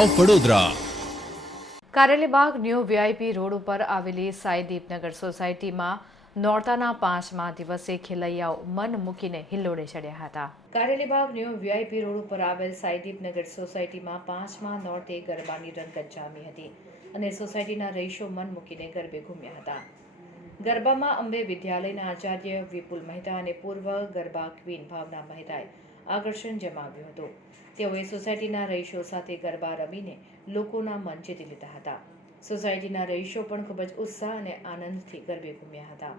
Of Vadodara Karelibaug new VIP road ઉપર આવેલી સાઈ દીપનગર સોસાયટીમાં નોરતાના પાંચમા દિવસે ખેલૈયાઓ મન મૂકીને હિલ્લોડે ચડ્યા હતા. કારેલીબાગ ન્યૂ વીઆઈપી રોડ ઉપર આવેલ સાઈ દીપનગર સોસાયટીમાં પાંચમા નોરતે ગરબાની રંગત જામી હતી અને સોસાયટીના રહીશો મન મૂકીને ગરબે ઘૂમ્યા હતા. ગરબામાં અંબે વિદ્યાલયના આચાર્ય વિપુલ મહેતા અને પૂર્વ ગરબા ક્વીન ભાવના મહેતાએ આકર્ષણ જમાવ્યું હતું. તેઓએ સોસાયટીના રહીશો સાથે ગરબા રમીને લોકોના મન જીતી લીધા હતા. સોસાયટીના રહીશો પણ ખૂબ જ ઉત્સાહ અને આનંદથી ગરબે ઘૂમ્યા હતા.